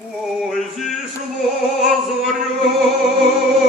Ой, зійшло зорю.